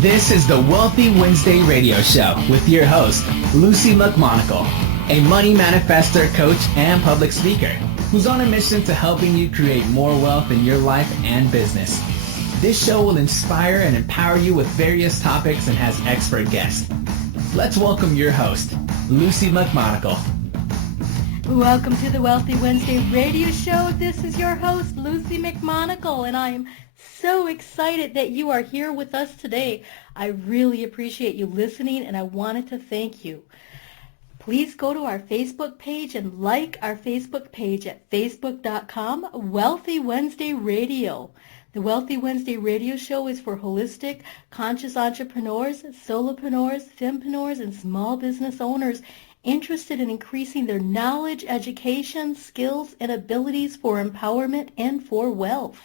This is the Wealthy Wednesday radio show with your host, Luci McMonagle, a money manifestor, coach, and public speaker who's on a mission to helping you create more wealth in your life and business. This show will inspire and empower you with various topics and has expert guests. Let's welcome your host, Luci McMonagle. Welcome to the Wealthy Wednesday radio show. This is your host, Luci McMonagle, and I am so excited that you are here with us today. I really appreciate you listening, and I wanted to thank you. Please go to our Facebook page and like our Facebook page at facebook.com, Wealthy Wednesday Radio. The Wealthy Wednesday radio show is for holistic, conscious entrepreneurs, solopreneurs, fempreneurs, and small business owners interested in increasing their knowledge, education, skills, and abilities for empowerment and for wealth.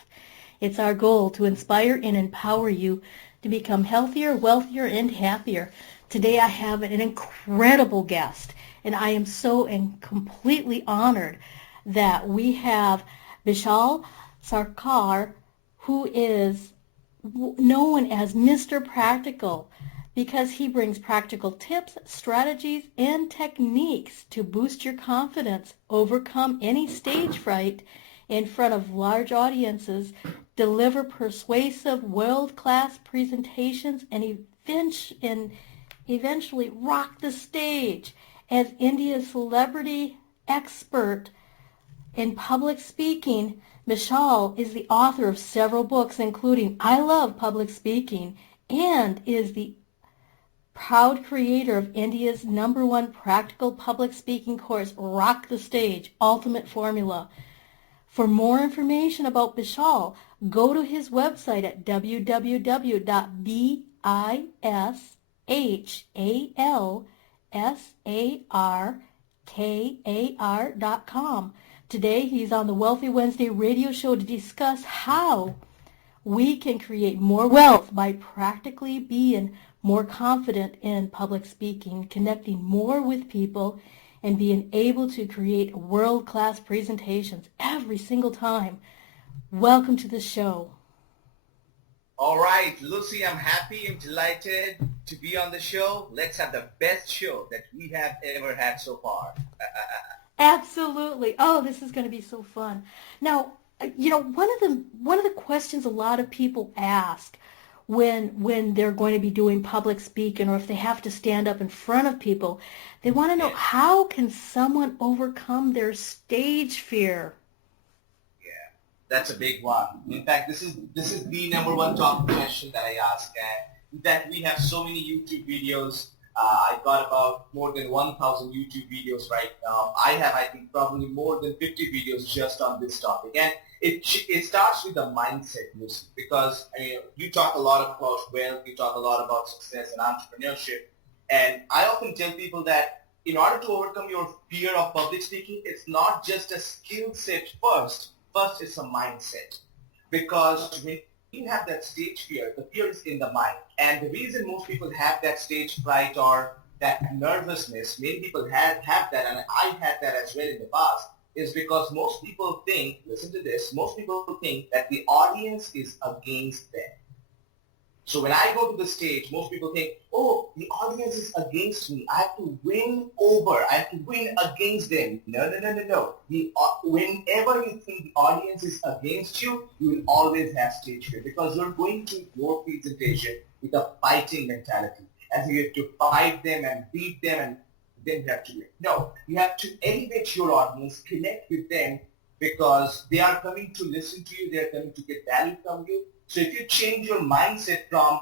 It's our goal to inspire and empower you to become healthier, wealthier, and happier. Today I have an incredible guest, and I am so completely honored that we have Bishal Sarkar, who is known as Mr. Practical because he brings practical tips, strategies, and techniques to boost your confidence, overcome any stage fright in front of large audiences, deliver persuasive world-class presentations, and eventually rock the stage as India's celebrity expert in public speaking. Bishal is the author of several books, including I Love Public Speaking, and is the proud creator of India's #1 practical public speaking course, Rock the Stage, Ultimate Formula. For more information about Bishal, go to his website at bishalsarkar.com. Today, he's on the Wealthy Wednesday radio show to discuss how we can create more wealth by practically being more confident in public speaking, connecting more with people, and being able to create world-class presentations every single time. Welcome to the show. All right, Luci, I'm happy and delighted to be on the show. Let's have the best show that we have ever had so far. Absolutely. Oh, this is going to be so fun. Now, one of the questions a lot of people ask when they're going to be doing public speaking, or if they have to stand up in front of people, they want to know, how can someone overcome their stage fear? Yeah, that's a big one. In fact, this is the #1 top question that I ask. And in fact, we have so many YouTube videos. I've got about more than 1,000 YouTube videos right now. I have, I think, probably more than 50 videos just on this topic. And it starts with the mindset, Luci, because you talk a lot about wealth, you talk a lot about success and entrepreneurship. And I often tell people that in order to overcome your fear of public speaking, it's not just a skill set first. First, it's a mindset. Because when you have that stage fear, the fear is in the mind. And the reason most people have that stage fright or that nervousness, many people have that, and I had that as well in the past, is because most people think, listen to this, most people think that the audience is against them. So when I go to the stage, most people think, oh, the audience is against me. I have to win over. I have to win against them. No. Whenever you think the audience is against you, you will always have stage fear, because you're going to your presentation with a fighting mentality. As you have to fight them and beat them, and then you have to win. No, you have to elevate your audience, connect with them, because they are coming to listen to you. They are coming to get value from you. So if you change your mindset from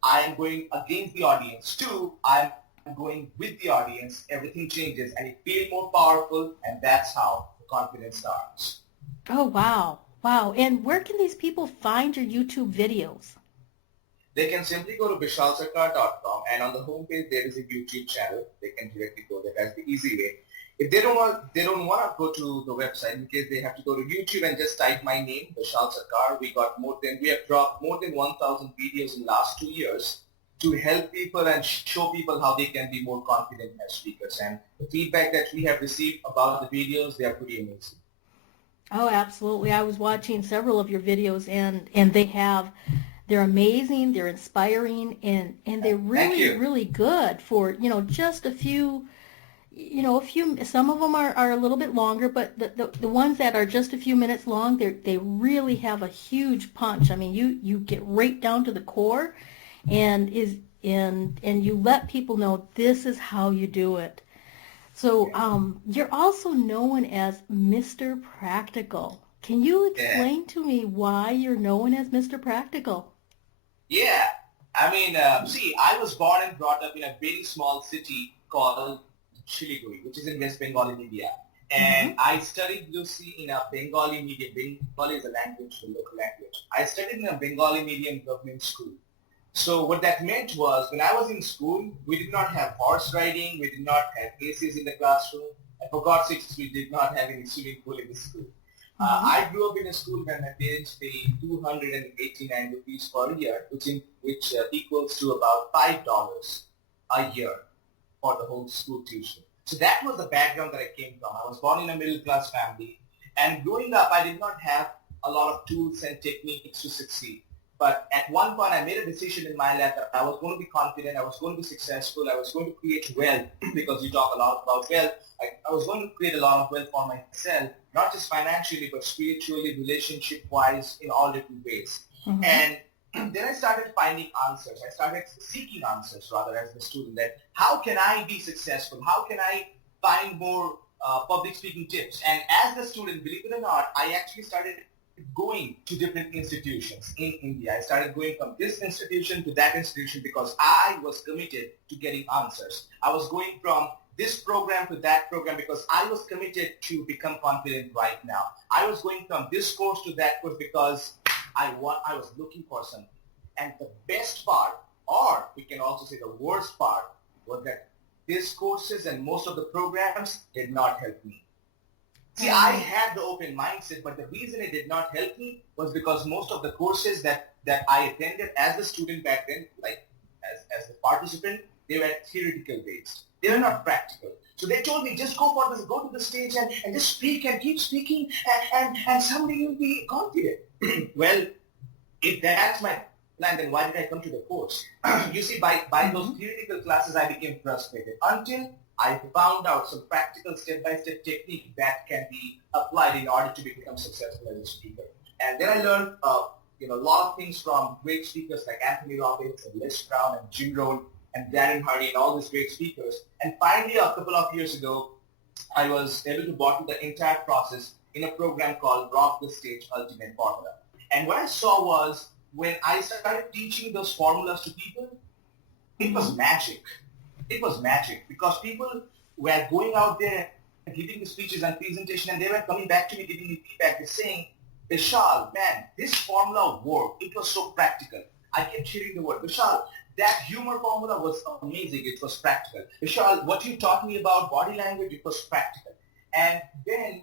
I am going against the audience to I am going with the audience, everything changes and you feel more powerful, and that's how the confidence starts. Oh, wow. Wow. And where can these people find your YouTube videos? They can simply go to bishalsarkar.com, and on the homepage there is a YouTube channel. They can directly go there. That's the easy way. If they don't want to go to the website, in case they have to go to YouTube and just type my name, Bishal Sarkar. We have dropped more than 1,000 videos in the last 2 years to help people and show people how they can be more confident as speakers. And the feedback that we have received about the videos, they are pretty amazing. Oh, absolutely. I was watching several of your videos, and they have They're amazing, they're inspiring, and they're Thank really, you. really good for, just a few, some of them are a little bit longer, but the ones that are just a few minutes long, they really have a huge punch. I mean, you get right down to the core and you let people know this is how you do it. So you're also known as Mr. Practical. Can you Yeah. explain to me why you're known as Mr. Practical? Yeah. I mean, see, I was born and brought up in a very small city called Shiliguri, which is in West Bengal in India. Mm-hmm. And I studied, Lucy, in a Bengali medium. Bengali is a language, the local language. I studied in a Bengali medium government school. So what that meant was when I was in school, we did not have horse riding, we did not have ACs in the classroom, and for God's sakes, we did not have any swimming pool in the school. Mm-hmm. I grew up in a school where my parents paid 289 rupees per year, which equals to about $5 a year for the whole school tuition. So that was the background that I came from. I was born in a middle class family, and growing up, I did not have a lot of tools and techniques to succeed. But at one point, I made a decision in my life that I was going to be confident, I was going to be successful, I was going to create wealth because you talk a lot about wealth. I was going to create a lot of wealth for myself, not just financially, but spiritually, relationship-wise, in all different ways. Mm-hmm. And then I started finding answers. I started seeking answers, rather, as a student, that how can I be successful? How can I find more public speaking tips? And as the student, believe it or not, I actually started going to different institutions in India. I started going from this institution to that institution because I was committed to getting answers. I was going from this program to that program because I was committed to become confident right now. I was going from this course to that course because I was looking for something. And the best part, or we can also say the worst part, was that these courses and most of the programs did not help me. See, I had the open mindset, but the reason it did not help me was because most of the courses that I attended as a student back then, like as a participant, they were theoretical based. They were not practical. So they told me, just go for this, go to the stage and just speak and keep speaking and someday you'll be confident. Well, if that's my plan, then why did I come to the course? You see, by those theoretical classes, I became frustrated until I found out some practical step-by-step technique that can be applied in order to become successful as a speaker. And then I learned, a lot of things from great speakers like Anthony Robbins and Les Brown and Jim Rohn and Darren Hardy and all these great speakers. And finally, a couple of years ago, I was able to bottle the entire process in a program called Rock the Stage Ultimate Formula. And what I saw was when I started teaching those formulas to people, it was magic. It was magic because people were going out there and giving the speeches and presentation and they were coming back to me giving me feedback. They're saying, Bishal, man, this formula worked. It was so practical. I kept hearing the word, Bishal, that humor formula was amazing. It was practical. Bishal, what you taught me about body language, it was practical. And then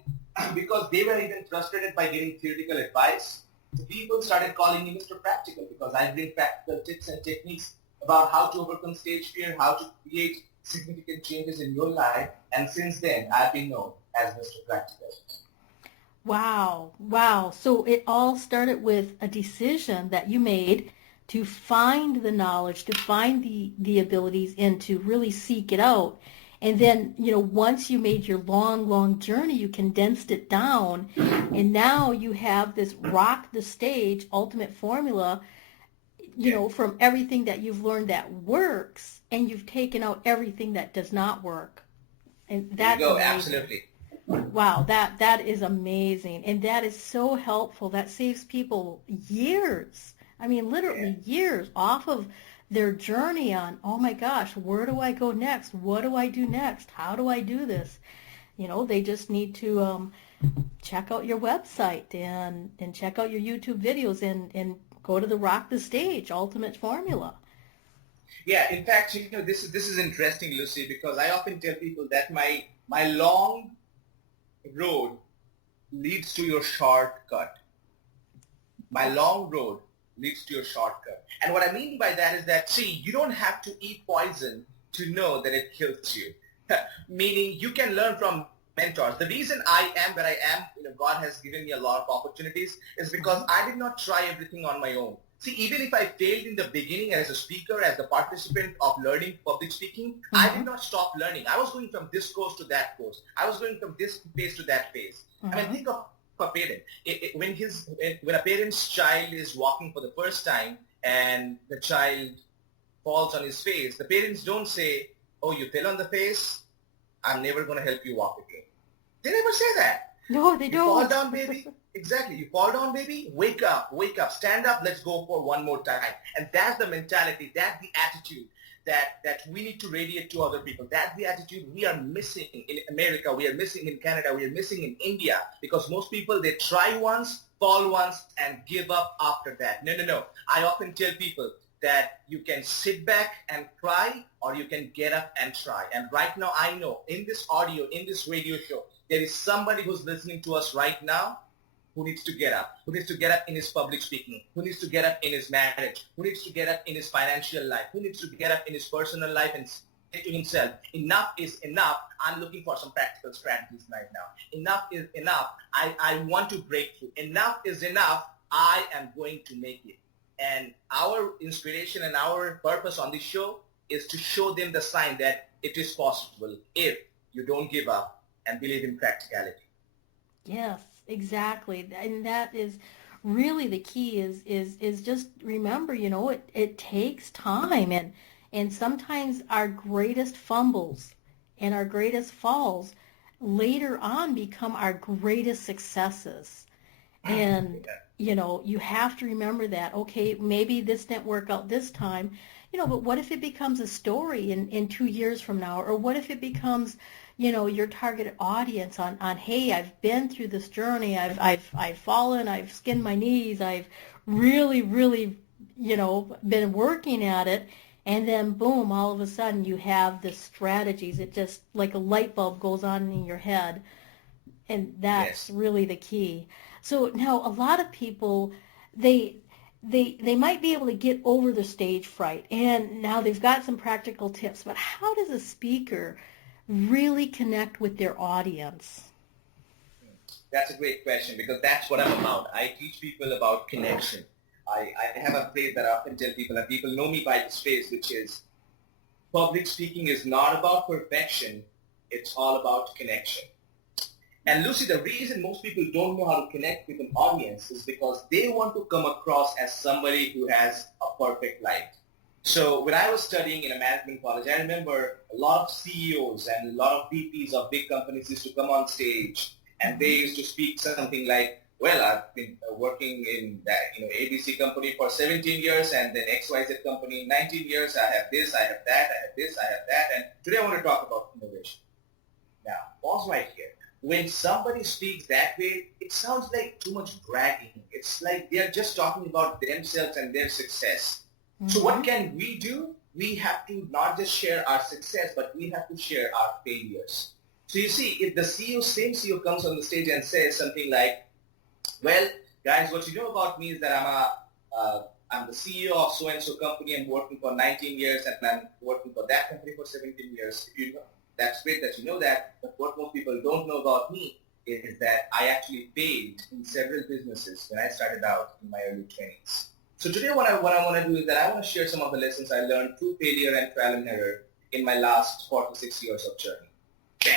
because they were even frustrated by getting theoretical advice, the people started calling me Mr. Practical because I bring practical tips and techniques about how to overcome stage fear, how to create significant changes in your life. And since then, I've been known as Mr. Practical. Wow, wow. So it all started with a decision that you made to find the knowledge, to find the abilities, and to really seek it out. And then, once you made your long, long journey, you condensed it down, and now you have this rock the stage ultimate formula, from everything that you've learned that works, and you've taken out everything that does not work. And that's There you go, amazing. absolutely. Wow, that is amazing. And that is so helpful. That saves people years. I mean, literally years off of their journey on, oh my gosh, where do I go next? What do I do next? How do I do this? They just need to check out your website and check out your YouTube videos and go to the Rock the Stage Ultimate Formula. Yeah, in fact, this is interesting, Lucy, because I often tell people that my long road leads to your shortcut. My long road leads to your shortcut. And what I mean by that is that, see, you don't have to eat poison to know that it kills you. Meaning you can learn from mentors. The reason I am where I am, God has given me a lot of opportunities is because I did not try everything on my own. See, even if I failed in the beginning as a speaker, as a participant of learning public speaking, I did not stop learning. I was going from this course to that course. I was going from this phase to that phase. I mean, think of a parent. When a parent's child is walking for the first time and the child falls on his face, the parents don't say, "Oh, you fell on the face? I'm never going to help you walk again." They never say that. No, they You don't. fall down, baby. Exactly. You fall down, baby. Wake up. Stand up. Let's go for one more time. And that's the mentality. That's the attitude that we need to radiate to other people. That's the attitude we are missing in America. We are missing in Canada. We are missing in India. Because most people, they try once, fall once, and give up after that. No. I often tell people that you can sit back and cry, or you can get up and try. And right now, I know in this audio, in this radio show, there is somebody who's listening to us right now who needs to get up, who needs to get up in his public speaking, who needs to get up in his marriage, who needs to get up in his financial life, who needs to get up in his personal life and say to himself, enough is enough. I'm looking for some practical strategies right now. Enough is enough. I want to break through. Enough is enough. I am going to make it. And our inspiration and our purpose on this show is to show them the sign that it is possible if you don't give up and believe in practicality. Yes, exactly. And that is really the key is just remember, it takes time, and sometimes our greatest fumbles and our greatest falls later on become our greatest successes. And you have to remember that, okay, maybe this didn't work out this time, but what if it becomes a story in 2 years from now? Or what if it becomes, your targeted audience on, hey, I've been through this journey, I've fallen, I've skinned my knees, I've really, really, been working at it, and then boom, all of a sudden you have the strategies. It just like a light bulb goes on in your head, and that's really the key. So now a lot of people, they might be able to get over the stage fright, and now they've got some practical tips, but how does a speaker really connect with their audience? That's a great question, because that's what I'm about. I teach people about connection. I have a phrase that I often tell people, and people know me by this phrase, which is public speaking is not about perfection, it's all about connection. And Lucy, the reason most people don't know how to connect with an audience is because they want to come across as somebody who has a perfect life. So when I was studying in a management college, I remember a lot of CEOs and a lot of VPs of big companies used to come on stage, and they used to speak something like, well, I've been working in that ABC company for 17 years, and then XYZ company 19 years. I have this, I have that, I have this, I have that, and today I want to talk about innovation. Now, pause right here. When somebody speaks that way, it sounds like too much bragging. It's like they're just talking about themselves and their success. So what can we do? We have to not just share our success, but we have to share our failures. So you see, if the same CEO comes on the stage and says something like, well, guys, what you know about me is that I'm the CEO of so-and-so company. I'm working for 19 years, and I'm working for that company for 17 years. That's great that you know that, but what most people don't know about me is that I actually failed in several businesses when I started out in my early 20s. So today what I want to do is that I want to share some of the lessons I learned through failure and trial and error in my last 4 to 6 years of journey. Bam!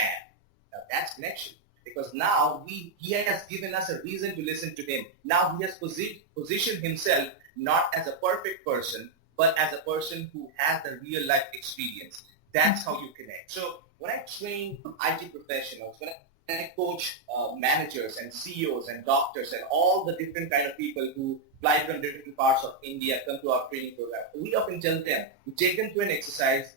Now that's connection, because now he has given us a reason to listen to him. Now he has positioned himself not as a perfect person, but as a person who has a real life experience. That's how you connect. So when I train IT professionals, when I coach managers and CEOs and doctors and all the different kind of people who fly from different parts of India, come to our training program, we often tell them, we take them through an exercise,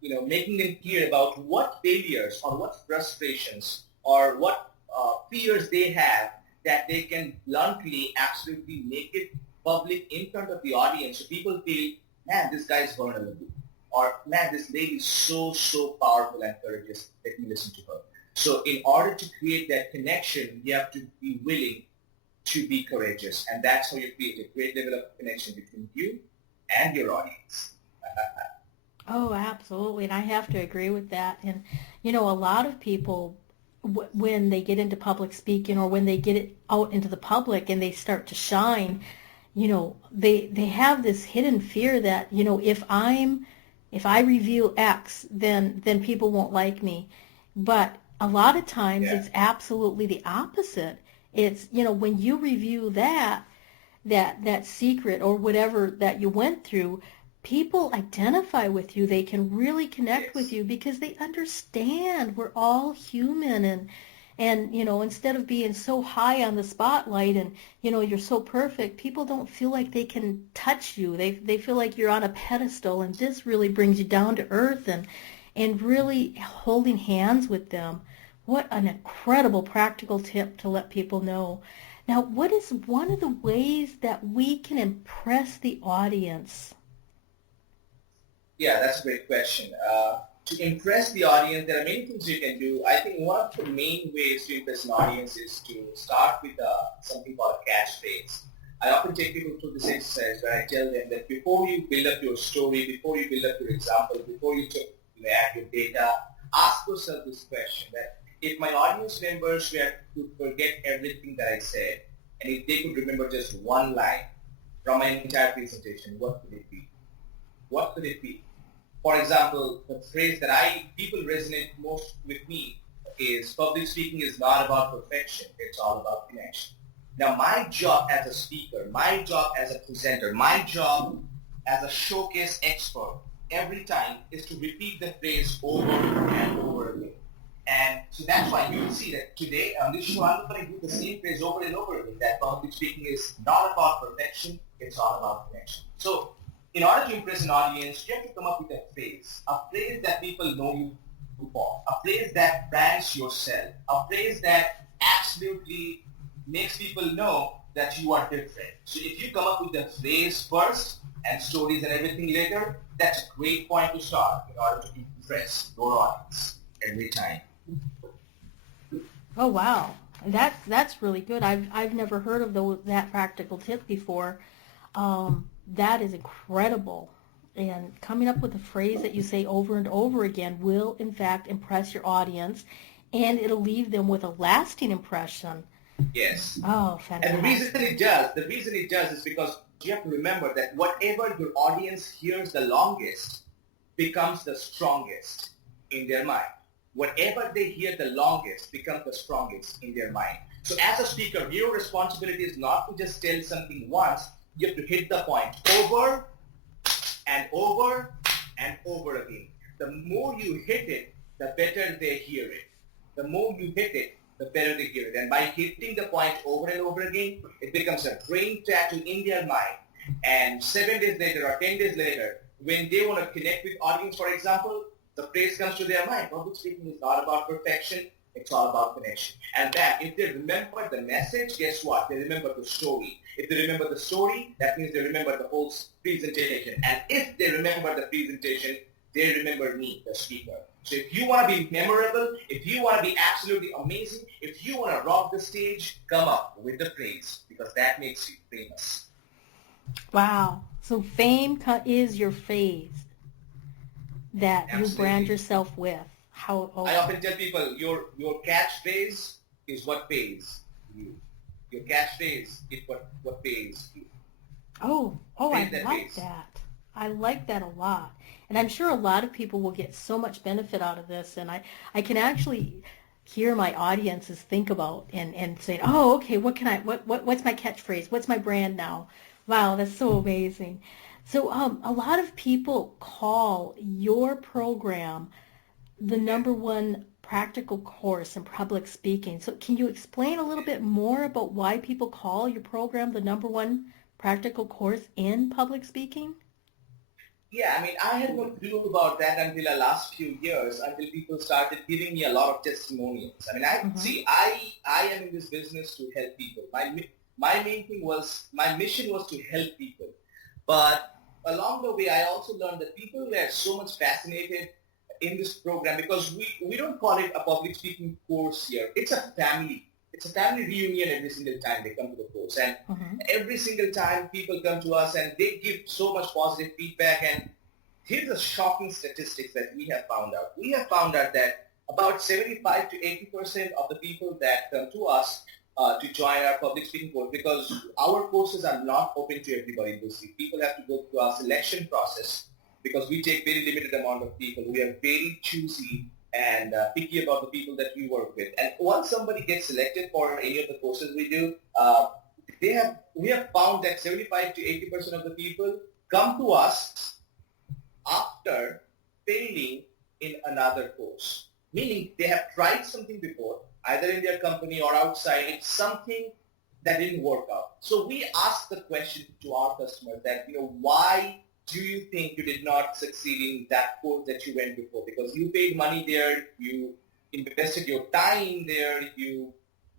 making them clear about what failures or what frustrations or what fears they have that they can bluntly, absolutely make it public in front of the audience, so people feel, man, this guy is vulnerable. Or, man, this lady is so powerful and courageous. Let me listen to her. So in order to create that connection, you have to be willing to be courageous. And that's how you create a great level of connection between you and your audience. Oh, absolutely. And I have to agree with that. And, a lot of people, when they get into public speaking or when they get it out into the public and they start to shine, they have this hidden fear that, if I reveal X, then people won't like me. But a lot of times it's absolutely the opposite. It's, when you review that secret or whatever that you went through, people identify with you. They can really connect with you because they understand we're all human, and instead of being so high on the spotlight and you're so perfect, people don't feel like they can touch you. They feel like you're on a pedestal, and this really brings you down to earth and really holding hands with them. What an incredible practical tip to let people know. Now, what is one of the ways that we can impress the audience? Yeah, that's a great question. To impress the audience, there are many things you can do. I think one of the main ways to impress an audience is to start with something called a catchphrase. I often take people through this exercise where I tell them that before you build up your story, before you build up your example, before you add your data, ask yourself this question, that if my audience members were to forget everything that I said, and if they could remember just one line from my entire presentation, what could it be? What could it be? For example, the phrase that people resonate most with me is public speaking is not about perfection, it's all about connection. Now my job as a speaker, my job as a presenter, my job as a showcase expert every time is to repeat the phrase over and over again. And so that's why you will see that today on this show I'm going to do the same phrase over and over again, that public speaking is not about perfection, it's all about connection. So in order to impress an audience, you have to come up with a phrase that people know you for, a phrase that brands yourself, a phrase that absolutely makes people know that you are different. So if you come up with the phrase first and stories and everything later, that's a great point to start in order to impress your audience every time. Oh wow, that's really good. I've never heard of that practical tip before. That is incredible. And coming up with a phrase that you say over and over again will, in fact, impress your audience, and it'll leave them with a lasting impression. Yes. Oh, fantastic. And the reason it does is because you have to remember that whatever your audience hears the longest becomes the strongest in their mind. Whatever they hear the longest becomes the strongest in their mind. So as a speaker, your responsibility is not to just tell something once. You have to hit the point over and over and over again. The more you hit it, the better they hear it. The more you hit it, the better they hear it. And by hitting the point over and over again, it becomes a brain tattoo in their mind. And 7 days later or 10 days later, when they want to connect with audience, for example, the phrase comes to their mind. Public speaking is not about perfection. It's all about connection. And that, if they remember the message, guess what? They remember the story. If they remember the story, that means they remember the whole presentation. And if they remember the presentation, they remember me, the speaker. So if you want to be memorable, if you want to be absolutely amazing, if you want to rock the stage, come up with the praise, because that makes you famous. Wow. So fame is your phase that Absolutely. You brand yourself with. I often tell people, your catchphrase is what pays you. Your catchphrase is what pays you. Oh, I like that. I like that a lot. And I'm sure a lot of people will get so much benefit out of this. And I can actually hear my audiences think about and say, oh, okay, what's my catchphrase? What's my brand now? Wow, that's so amazing. So a lot of people call your program the #1 practical course in public speaking. So can you explain a little bit more about why people call your program the #1 practical course in public speaking? Yeah, I mean, I had no clue about that until the last few years, until people started giving me a lot of testimonials. I mean, I am in this business to help people. My mission was to help people. But along the way, I also learned that people were so much fascinated in this program, because we don't call it a public speaking course here. It's a family. It's a family reunion every single time they come to the course. And every single time people come to us and they give so much positive feedback. And here's the shocking statistics that we have found out. We have found out that about 75 to 80% of the people that come to us to join our public speaking course because our courses are not open to everybody, Lucy. People have to go through our selection process because we take very limited amount of people. We are very choosy and picky about the people that we work with. And once somebody gets selected for any of the courses we do, we have found that 75 to 80% of the people come to us after failing in another course. Meaning they have tried something before, either in their company or outside, something that didn't work out. So we ask the question to our customers that, why do you think you did not succeed in that course that you went before? Because you paid money there, you invested your time there,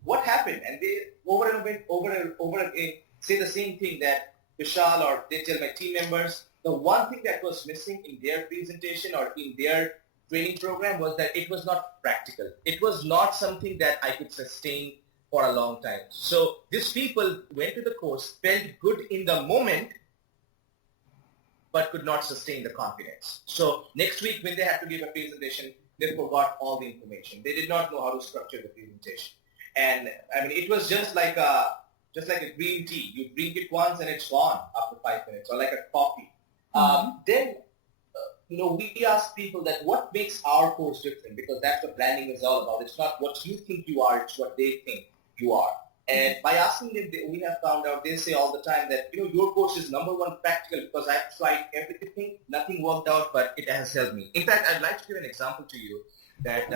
what happened? And they over and over again say the same thing that Bishal, or they tell my team members, the one thing that was missing in their presentation or in their training program was that it was not practical. It was not something that I could sustain for a long time. So these people went to the course, felt good in the moment, but could not sustain the confidence. So next week when they had to give a presentation, they forgot all the information. They did not know how to structure the presentation. And I mean, it was just like a green tea. You drink it once and it's gone after 5 minutes, or like a coffee. Then we ask people that what makes our course different, because that's what branding is all about. It's not what you think you are, it's what they think you are. And by asking them, we have found out, they say all the time that, your course is number one practical because I've tried everything, nothing worked out, but it has helped me. In fact, I'd like to give an example to you that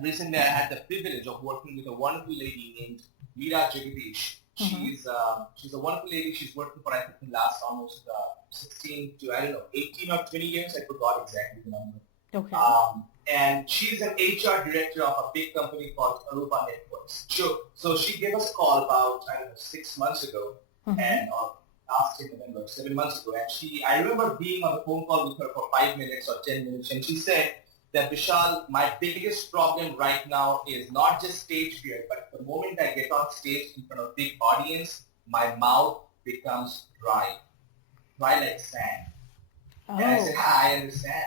recently I had the privilege of working with a wonderful lady named Meera Jagadish. She's a wonderful lady. She's working for, I think, the last almost 16 to, 18 or 20 years. I forgot exactly the number. Okay. And she's an HR director of a big company called Aruba Networks. So she gave us a call about, 6 months ago, and last year, November, 7 months ago. And I remember being on the phone call with her for 5 minutes or 10 minutes, and she said that, Bishal, my biggest problem right now is not just stage fear, but the moment I get on stage in front of a big audience, my mouth becomes dry like sand. Oh. And I said, I understand.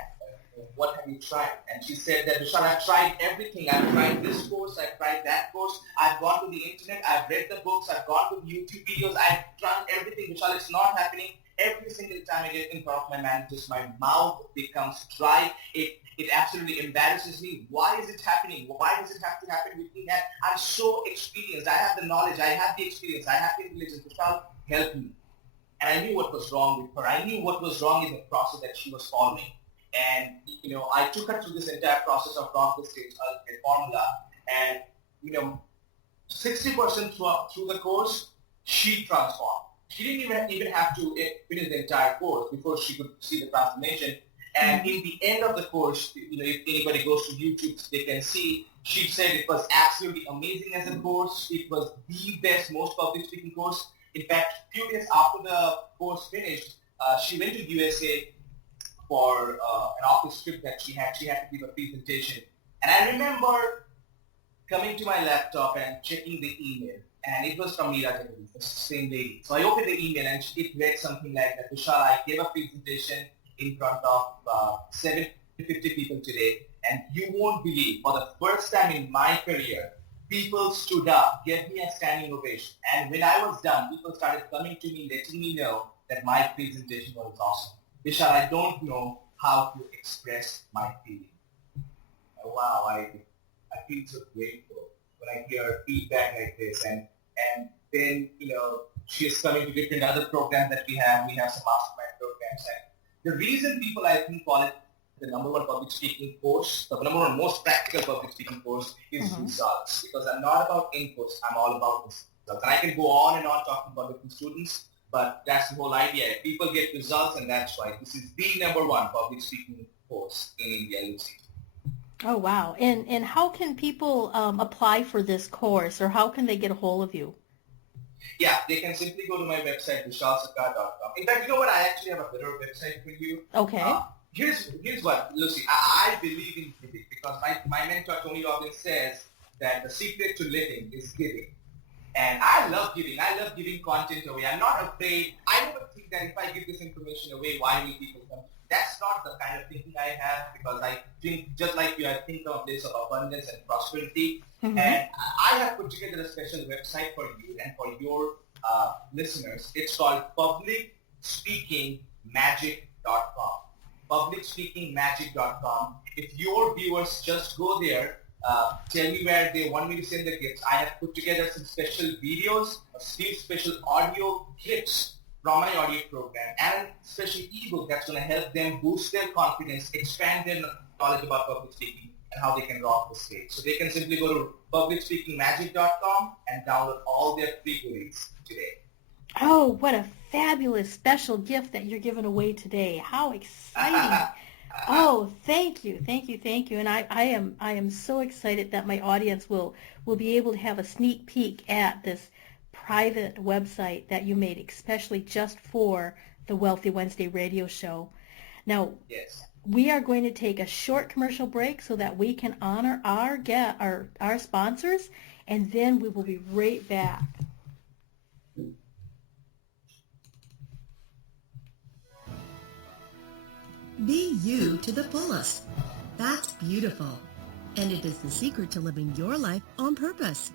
What have you tried? And she said that, Bishal, I've tried everything. I've tried this course. I've tried that course. I've gone to the internet. I've read the books. I've gone to the YouTube videos. I've done everything. Bishal, it's not happening. Every single time I get in front of my managers, my mouth becomes dry. It absolutely embarrasses me. Why is it happening? Why does it have to happen with me? I'm so experienced. I have the knowledge. I have the experience. I have the intelligence. Bishal, help me. And I knew what was wrong with her. I knew what was wrong in the process that she was following. And, I took her through this entire process of Rock the Stage Ultimate Formula. And, 60% through the course, she transformed. She didn't even have to finish the entire course before she could see the transformation. And in the end of the course, if anybody goes to YouTube, they can see, she said it was absolutely amazing as a course. It was the best, most public speaking course. In fact, a few days after the course finished, she went to USA for an office trip that she had. She had to give a presentation. And I remember coming to my laptop and checking the email. And it was from Meera Jagadish, the same lady. So I opened the email and it read something like that. Bishal, I gave a presentation in front of 750 people today. And you won't believe, for the first time in my career, people stood up, gave me a standing ovation. And when I was done, people started coming to me, letting me know that my presentation was awesome. Bishal, I don't know how to express my feeling. Wow, I feel so grateful when I hear feedback like this. And then, she's coming to different other programs that we have. We have some mastermind programs. And the reason people, I think, call it the number one public speaking course, the number one most practical public speaking course is results. Because I'm not about inputs, I'm all about results. And I can go on and on talking about different students, but that's the whole idea. People get results, and that's why this is the number one public speaking course in India, Lucy. Oh, wow. And how can people apply for this course, or how can they get a hold of you? Yeah, they can simply go to my website, bishalsarkar.com. In fact, you know what? I actually have a better website for you. Okay. Here's what, Lucy, I believe in giving, because my mentor, Tony Robbins, says that the secret to living is giving. And I love giving. I love giving content away. I'm not afraid. I never think that if I give this information away, why will people come? That's not the kind of thinking I have, because I think, just like you, I think of this of abundance and prosperity. And I have put together a special website for you and for your listeners. It's called publicspeakingmagic.com. Publicspeakingmagic.com. If your viewers just go there, tell me where they want me to send the gifts. I have put together some special videos, a few special audio clips from my audio program, and special ebook that's going to help them boost their confidence, expand their knowledge about public speaking, and how they can rock the stage. So they can simply go to publicspeakingmagic.com and download all their free goodies today. Oh, what a fabulous special gift that you're giving away today. How exciting. Oh, thank you. And I am so excited that my audience will be able to have a sneak peek at this private website that you made especially just for the Wealthy Wednesday radio show. Now, yes, we are going to take a short commercial break so that we can honor our sponsors, and then we will be right back. Be you to the fullest. That's beautiful. And it is the secret to living your life on purpose.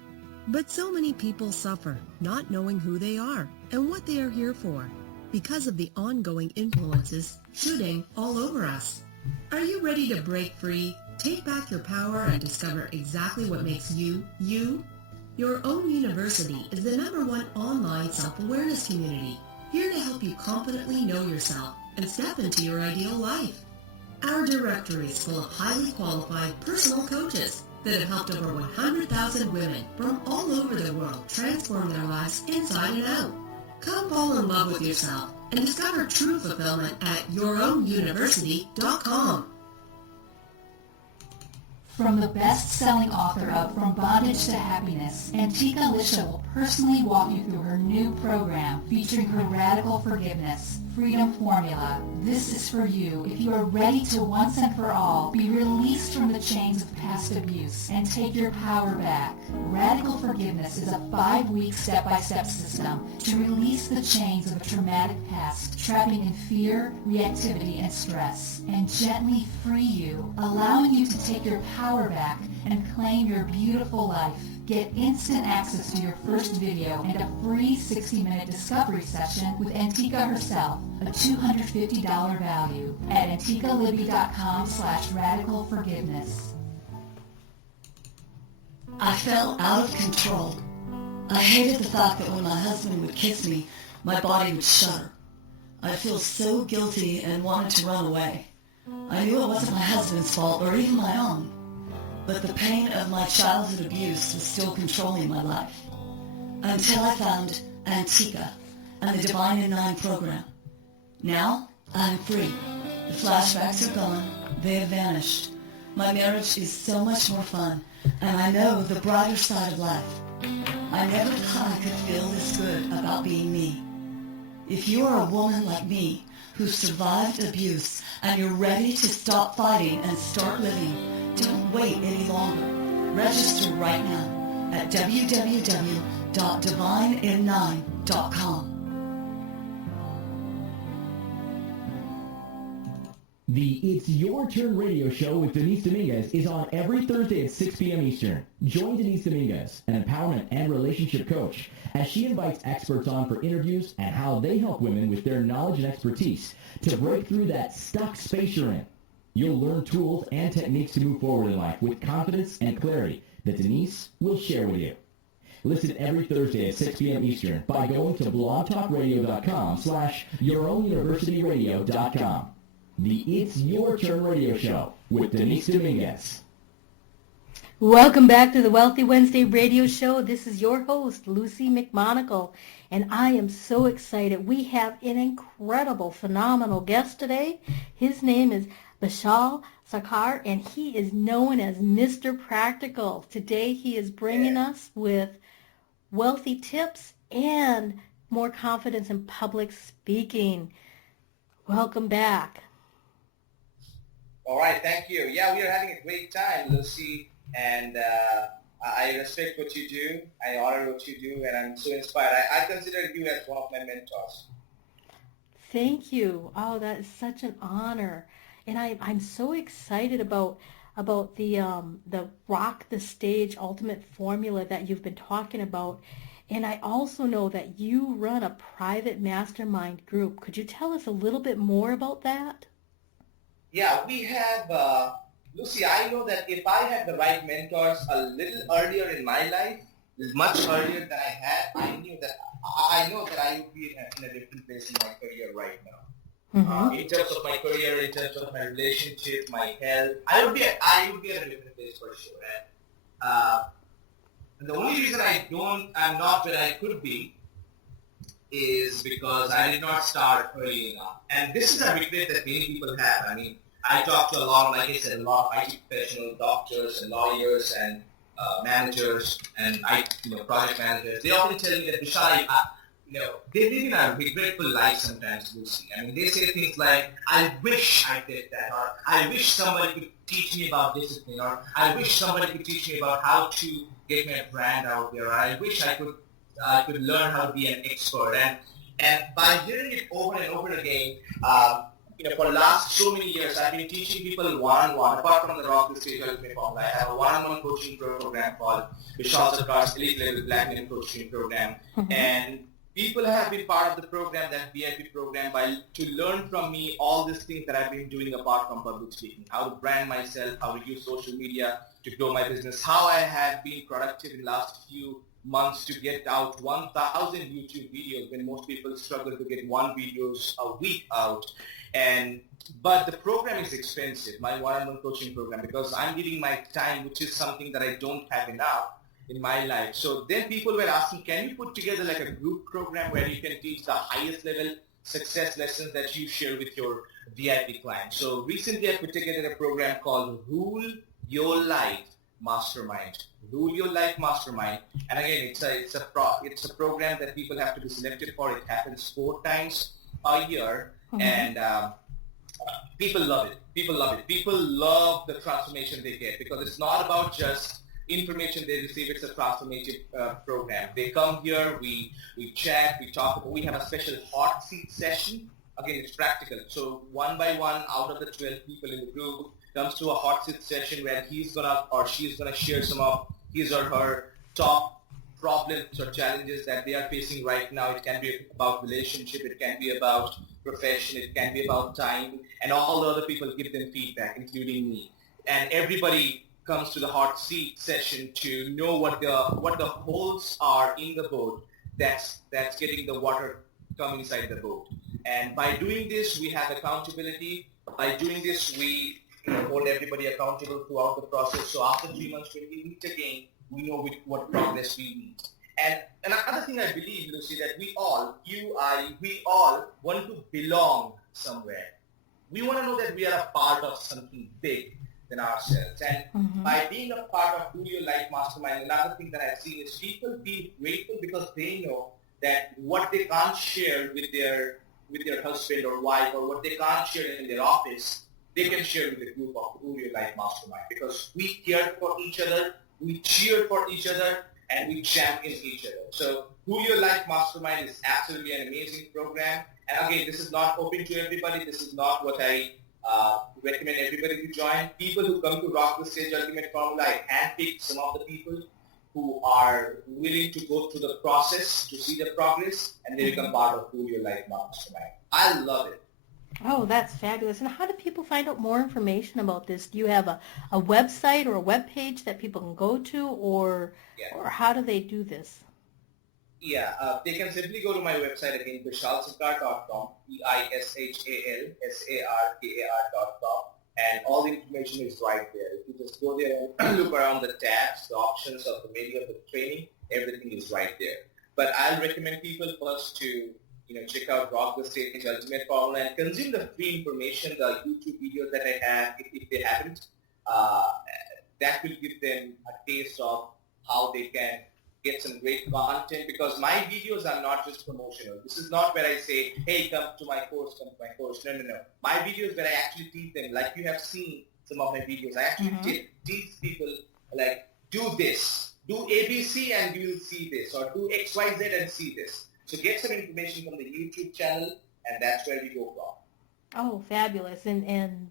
But so many people suffer not knowing who they are and what they are here for because of the ongoing influences shooting all over us. Are you ready to break free, take back your power, and discover exactly what makes you, you? Your Own University is the #1 online self-awareness community, here to help you confidently know yourself and step into your ideal life. Our directory is full of highly qualified personal coaches that have helped over 100,000 women from all over the world transform their lives inside and out. Come fall in love with yourself and discover true fulfillment at yourownuniversity.com. From the best-selling author of From Bondage to Happiness, Antika Lisha will personally walk you through her new program featuring her Radical Forgiveness, Freedom Formula. This is for you if you are ready to once and for all be released from the chains of past abuse and take your power back. Radical Forgiveness is a 5-week step-by-step system to release the chains of a traumatic past, trapping in fear, reactivity, and stress, and gently free you, allowing you to take your power back and claim your beautiful life. Get instant access to your first video and a free 60-minute discovery session with Antika herself, a $250 value at antikalibby.com/radicalforgiveness. I felt out of control. I hated the fact that when my husband would kiss me, my body would shudder. I'd feel so guilty and wanted to run away. I knew it wasn't my husband's fault or even my own, but the pain of my childhood abuse was still controlling my life. Until I found Antika and the Divine in 9 program. Now, I'm free. The flashbacks are gone. They have vanished. My marriage is so much more fun, and I know the brighter side of life. I never thought I could feel this good about being me. If you are a woman like me who survived abuse and you're ready to stop fighting and start living, don't wait any longer. Register right now at www.divinein9.com. The It's Your Turn radio show with Denise Dominguez is on every Thursday at 6 p.m. Eastern. Join Denise Dominguez, an empowerment and relationship coach, as she invites experts on for interviews and how they help women with their knowledge and expertise to break through that stuck space you're in. You'll learn tools and techniques to move forward in life with confidence and clarity that Denise will share with you. Listen every Thursday at 6 p.m. Eastern by going to blogtalkradio.com/yourownuniversityradio.com. The It's Your Turn radio show with Denise Dominguez. Welcome back to the Wealthy Wednesday radio show. This is your host, Luci McMonagle, and I am so excited. We have an incredible, phenomenal guest today. His name is Bishal Sarkar, and he is known as Mr. Practical. Today he is bringing us with wealthy tips and more confidence in public speaking. Welcome back. All right, thank you. Yeah, we are having a great time, Lucy, and I respect what you do. I honor what you do, and I'm so inspired. I consider you as one of my mentors. Thank you. Oh, that is such an honor. And I'm so excited about about the Rock the Stage Ultimate Formula that you've been talking about. And I also know that you run a private mastermind group. Could you tell us a little bit more about that? Yeah, we have, Lucy, I know that if I had the right mentors a little earlier in my life, much earlier than I had, I know that I would be in a different place in my career right now. In terms of my career, in terms of my relationship, my health, I would be at a different place for sure. And the only reason I'm not where I could be is because I did not start early enough. And this is a regret that many people have. I mean, I talked to like I said, a lot of IT professionals, doctors and lawyers and managers and project managers. They often tell me that, Bishal, they live in a regretful life sometimes, Lucy. I mean, they say things like, I wish I did that, or I wish somebody could teach me about discipline, or I wish somebody could teach me about how to get my brand out there, or I wish I could learn how to be an expert. And by hearing it over and over again, for the last so many years, I've been teaching people one-on-one. Apart from the Rock the Stage Ultimate Formula, I have a one-on-one coaching program called Bishal Sarkar's Elite Level Black Men Coaching Program. And people have been part of the program, that VIP program, to learn from me all these things that I've been doing apart from public speaking, how to brand myself, how to use social media to grow my business, how I have been productive in the last few months to get out 1,000 YouTube videos when most people struggle to get one videos a week out. But the program is expensive, my one-on-one coaching program, because I'm giving my time, which is something that I don't have enough in my life. So then people were asking, can you put together like a group program where you can teach the highest level success lessons that you share with your VIP clients? So recently I put together a program called Rule Your Life Mastermind. Rule Your Life Mastermind. And again, it's a program that people have to be selected for. It happens 4 times a year. And people love it. People love the transformation they get, because it's not about just information they receive. It's a transformative program. They come here, we chat, we talk. We have a special hot seat session. Again, it's practical. So one by one out of the 12 people in the group comes to a hot seat session where he's gonna or she's gonna share some of his or her top problems or challenges that they are facing right now. It can be about relationship, it can be about profession, it can be about time, and all the other people give them feedback, including me. And everybody comes to the hot seat session to know what the holes are in the boat that's getting the water come inside the boat. And by doing this, we have accountability. By doing this, we hold everybody accountable throughout the process. So after 3 months, when we meet again, we know what progress we need. And another thing I believe, Lucy, that we all want to belong somewhere. We want to know that we are a part of something big than ourselves. And by being a part of Rule Your Life Mastermind, another thing that I've seen is people be grateful because they know that what they can't share with their husband or wife, or what they can't share in their office, they can share with the group of Rule Your Life Mastermind, because we care for each other, we cheer for each other, and we champion each other. So Rule Your Life Mastermind is absolutely an amazing program. And again, this is not open to everybody. This is not what I recommend everybody to join. People who come to Rock the Stage Ultimate Formula, I handpick some of the people who are willing to go through the process to see the progress, and they become part of Rule Your Life Mastermind. I love it. Oh, that's fabulous. And how do people find out more information about this? Do you have a website or a web page that people can go to, or how do they do this? Yeah, they can simply go to my website again, bishalsarkar.com, bishalsarkar.com, and all the information is right there. If you just go there and look around the tabs, the options of the menu of the training, everything is right there. But I'll recommend people first to check out Rock the Stage Ultimate Formula and consume the free information, the YouTube videos that I have, if they haven't. That will give them a taste of how they can get some great content, because my videos are not just promotional. This is not where I say, hey, come to my course. No. My videos where I actually teach them, like you have seen some of my videos. I actually teach people, like, do this. Do ABC and you will see this, or do XYZ and see this. So get some information from the YouTube channel, and that's where we go from. Oh, fabulous. And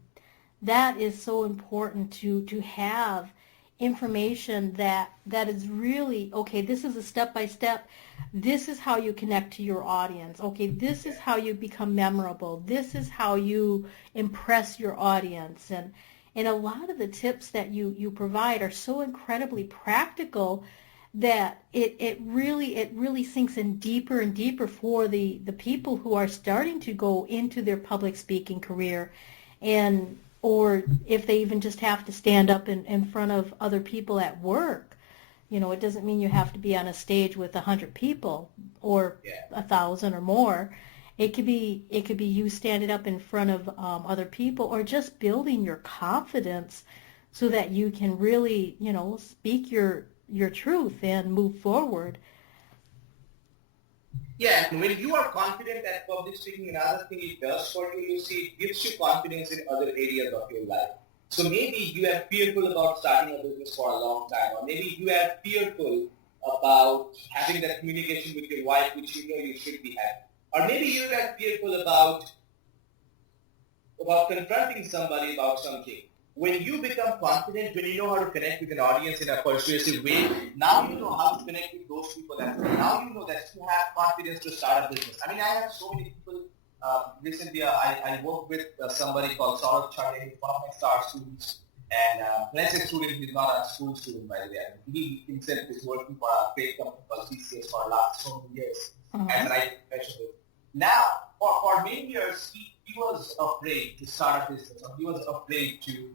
that is so important to have information that is really, okay, this is a step by step. This is how you connect to your audience. Okay, this is how you become memorable. This is how you impress your audience. And a lot of the tips that you provide are so incredibly practical that it really sinks in deeper and deeper for the people who are starting to go into their public speaking career, and or if they even just have to stand up in front of other people at work. You know, it doesn't mean you have to be on a stage with 100 people or 1,000 or more. It could be you standing up in front of other people, or just building your confidence so that you can really, you know, speak your truth and move forward. Yeah, and when you are confident at public speaking, another thing it does for you, Lucy, it gives you confidence in other areas of your life. So maybe you are fearful about starting a business for a long time, or maybe you are fearful about having that communication with your wife, which you know you should be having. Or maybe you are fearful about confronting somebody about something. When you become confident, when you know how to connect with an audience in a persuasive way, now you know how to connect with those people as well. Now you know that you have confidence to start a business. I mean, I have so many people. Recently, I worked with somebody called Saurabh Chande, who's one of my star students. And when I say student, he's not a school student, by the way. He himself is working for a great company called TCS for the last so many years as an IT professional. Now, for many years, he was afraid to start a business, or he was afraid to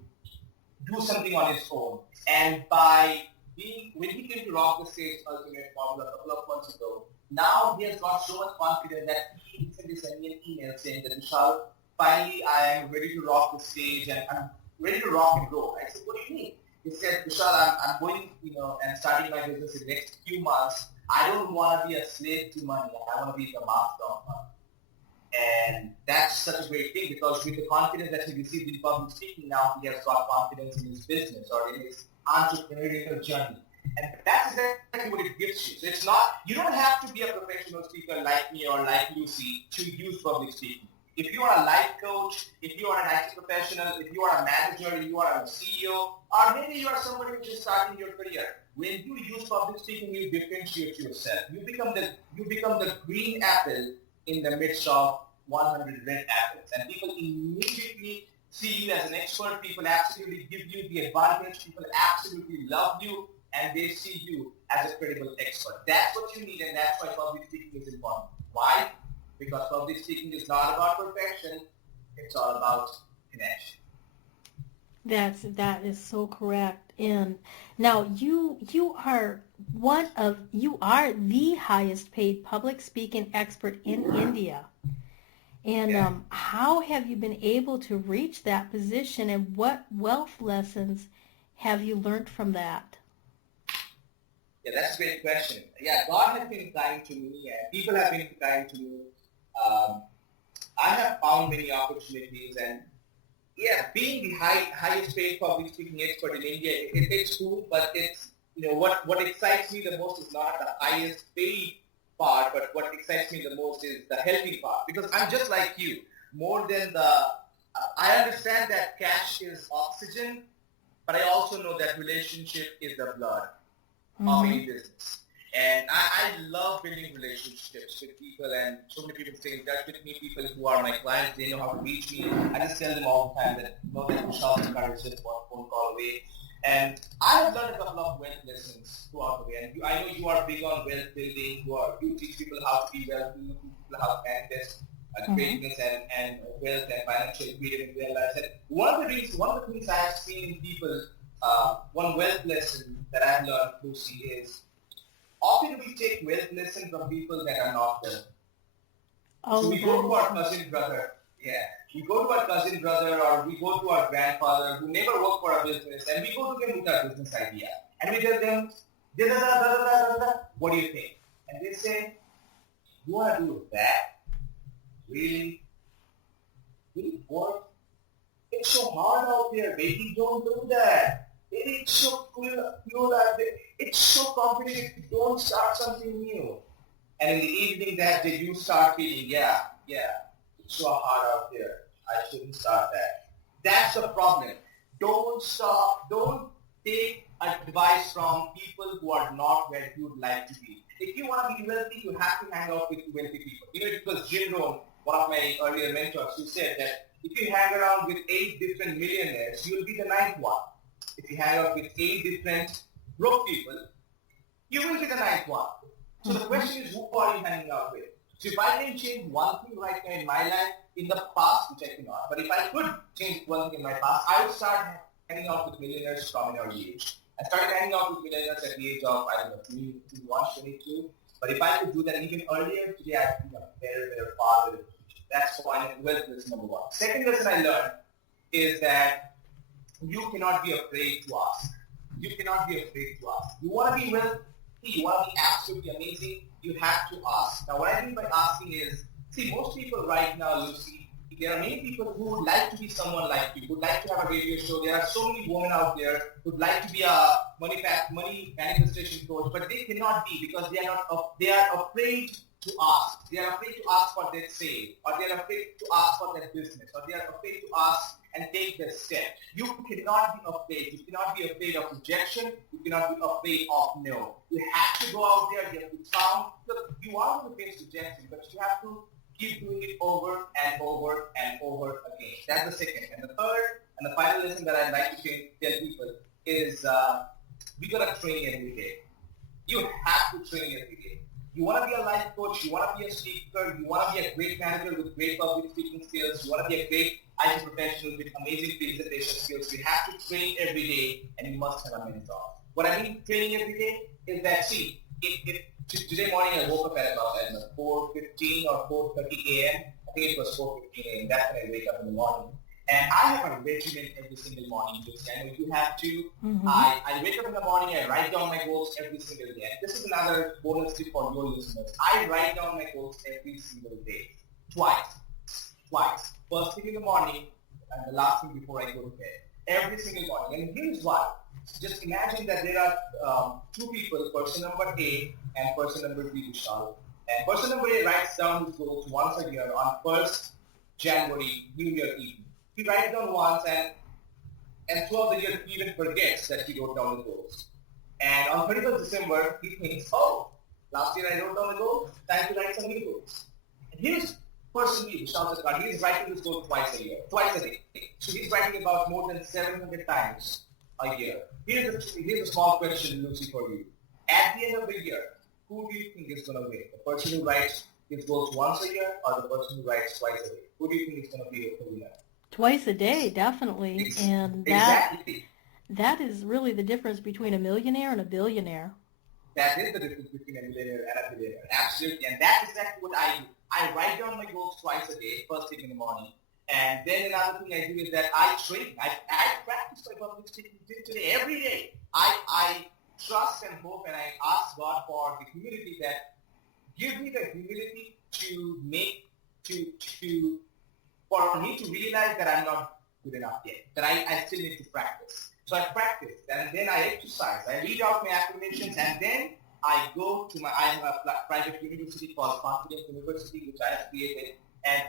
do something on his own. And when he came to Rock the Stage Ultimate Formula a couple of months ago, now he has got so much confidence that he recently sent me an email saying that, Bishal, finally I am ready to rock the stage and I'm ready to rock and roll. I said, what do you mean? He said, Bishal, I'm going, and starting my business in the next few months. I don't want to be a slave to money. I want to be the master of money. And that's such a great thing, because with the confidence that he received in public speaking, now he has got confidence in his business or in his entrepreneurial journey. And that's exactly what it gives you. So it's not, you don't have to be a professional speaker like me or like Lucy to use public speaking. If you are a life coach, if you are an IT professional, if you are a manager, if you are a CEO, or maybe you are somebody who's just starting your career, when you use public speaking, you differentiate yourself. You become the green apple in the midst of 100 red apples, and people immediately see you as an expert. People absolutely give you the advantage. People absolutely love you, and they see you as a credible expert. That's what you need, and that's why public speaking is important. Why? Because public speaking is not about perfection. It's all about connection. That is so correct. And now you are the highest paid public speaking expert in India. And how have you been able to reach that position, and what wealth lessons have you learned from that? Yeah, that's a great question. Yeah, God has been kind to me, and people have been kind to me. I have found many opportunities, and being the highest paid public speaking expert in India, it's cool, but it's, what excites me the most is not the highest paid part, but what excites me the most is the helping part, because I'm just like you. More than I understand that cash is oxygen, but I also know that relationship is the blood of any business. And I love building relationships with people, and so many people stay in touch with me, people who are my clients, they know how to reach me. I just tell them all the time that Bishal Sarkar is just one phone call away. And I have learned a couple of wealth lessons throughout the way. And I know you are big on wealth building. You teach people how to be wealthy, you teach people how to manifest greatness and wealth and financial freedom in their lives. And one of the things I have seen in people, one wealth lesson that I've learned, Lucy, is often we take wealth lessons from people that are not wealthy. So we go to our cousin brother. We go to our cousin brother, or we go to our grandfather who never worked for a business, and we go to them with our business idea. And we tell them, what do you think? And they say, you want to do that? Really? Really? What? It's so hard out there, baby. Don't do that. It's so cool out there. It's so complicated. Don't start something new. And in the evening that you start feeling, it's so hard out there. I shouldn't start that. That's the problem. Don't stop. Don't take advice from people who are not where you would like to be. If you want to be wealthy, you have to hang out with wealthy people. It was Jim Rohn, one of my earlier mentors, who said that if you hang around with 8 different millionaires, you will be the ninth one. If you hang out with 8 different broke people, you will be the ninth one. So the question is, who are you hanging out with? So if I can change one thing right now in my life, in the past, which I cannot, but if I could change one thing in my past, I would start hanging out with millionaires from an early age. I started hanging out with millionaires at the age of, 21, 22. But if I could do that even earlier, today I'd be a very, very far. That's why wealth is number one. Second lesson I learned is that you cannot be afraid to ask. You cannot be afraid to ask. You want to be wealthy, you want to be absolutely amazing, you have to ask. Now, what I mean by asking is, see, most people right now, Lucy, there are many people who would like to be someone like you, who would like to have a radio show. There are so many women out there who would like to be a money manifestation coach, but they cannot be because they are afraid to ask. They are afraid to ask for their sale, or they are afraid to ask for their business, or they are afraid to ask and take the step. You cannot be afraid. You cannot be afraid of rejection. You cannot be afraid of no. You have to go out there. You have to found. Look, you are going to face rejection, but you have to keep doing it over and over and over again. That's the second. And the third and the final lesson that I'd like to tell people is we got to train every day. You have to train every day. You want to be a life coach, you want to be a speaker, you want to be a great manager with great public speaking skills, you want to be a great IT professional with amazing presentation skills, you have to train every day and you must have a mentor. What I mean training every day is that, see, today morning I woke up at about 4:15 or 4:30 a.m. I think it was 4:15 a.m. That's when I wake up in the morning. And I have a regimen every single morning. I know you have to. Mm-hmm. I wake up in the morning, I write down my goals every single day. And this is another bonus tip for your listeners. I write down my goals every single day. Twice. First thing in the morning and the last thing before I go to bed. Every single morning. And here's why. Just imagine that there are two people, person number A and person number B, Bishal. And person number A writes down his goals once a year on 1st January, New Year Eve. He writes down once and throughout the year he even forgets that he wrote down the goals. And on 31st December, he thinks, oh, last year I wrote down the goals, time to write some new goals. And here's person B, Bishal Sarkar, he is writing this goal twice a day. So he's writing about more than 700 times a year. Here's a small question, Lucy, for you. At the end of the year, who do you think is going to win? The person who writes his goals once a year or the person who writes twice a day? Who do you think is going to be the winner? Twice a day, definitely. And that is really the difference between a millionaire and a billionaire. That is the difference between a millionaire and a billionaire. Absolutely. And that's exactly what I do. I write down my goals twice a day, first thing in the morning. And then another thing I do is that I train. I practice my public speaking today every day. I trust and hope and I ask God for the humility that give me the humility for me to realize that I'm not good enough yet, that I still need to practice. So I practice, and then I exercise. I read out my affirmations, and then I go to I have a private university called Confidence University, which I have created. And,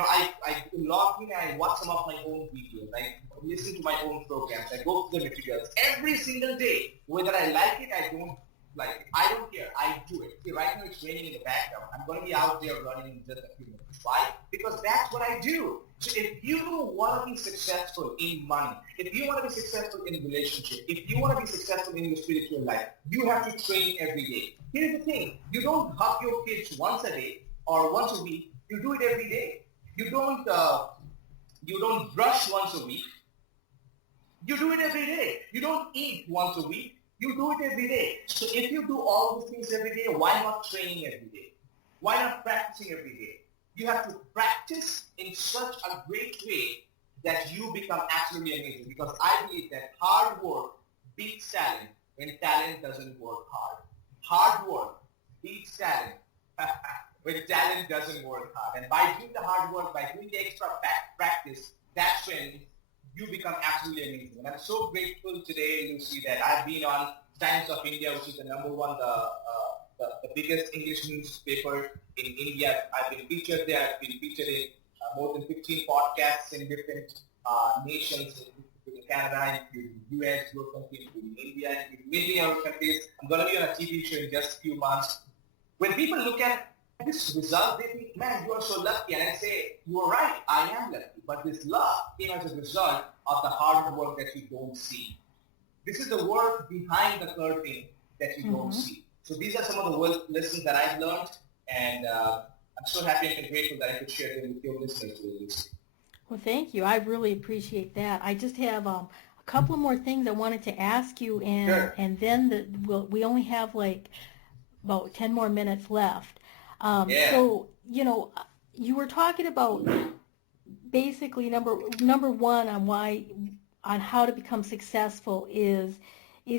I log in and I watch some of my own videos. I listen to my own programs. I go through the materials every single day. Whether I like it, I don't like it. I don't care. I do it. See, right now it's raining in the background. I'm going to be out there running in just a few minutes. Why? Because that's what I do. So if you want to be successful in money, if you want to be successful in a relationship, if you want to be successful in your spiritual life, you have to train every day. Here's the thing. You don't hug your kids once a day or once a week. You do it every day. You don't brush once a week. You do it every day. You don't eat once a week. You do it every day. So if you do all these things every day, why not training every day? Why not practicing every day? You have to practice in such a great way that you become absolutely amazing. Because I believe that hard work beats talent when talent doesn't work hard. Hard work beats talent when talent doesn't work hard. And by doing the hard work, by doing the extra practice, that's when you become absolutely amazing. And I'm so grateful today, Lucy, that I've been on Times of India, which is the number one, the biggest English newspaper in India. I've been featured there. I've been featured in more than 15 podcasts in different nations, including Canada, including US, your country, including India, including many other countries. I'm going to be on a TV show in just a few months. When people look at this result, they think, man, you are so lucky. And I say, you are right, I am lucky. But this luck came as a result of the hard work that you don't see. This is the work behind the curtain that you don't see. So these are some of the lessons that I've learned, and I'm so happy and grateful that I could share them with your listeners today. Well, thank you. I really appreciate that. I just have a couple of more things I wanted to ask you, and Sure. and then we only have like about 10 more minutes left. So, you were talking about basically number one on how to become successful is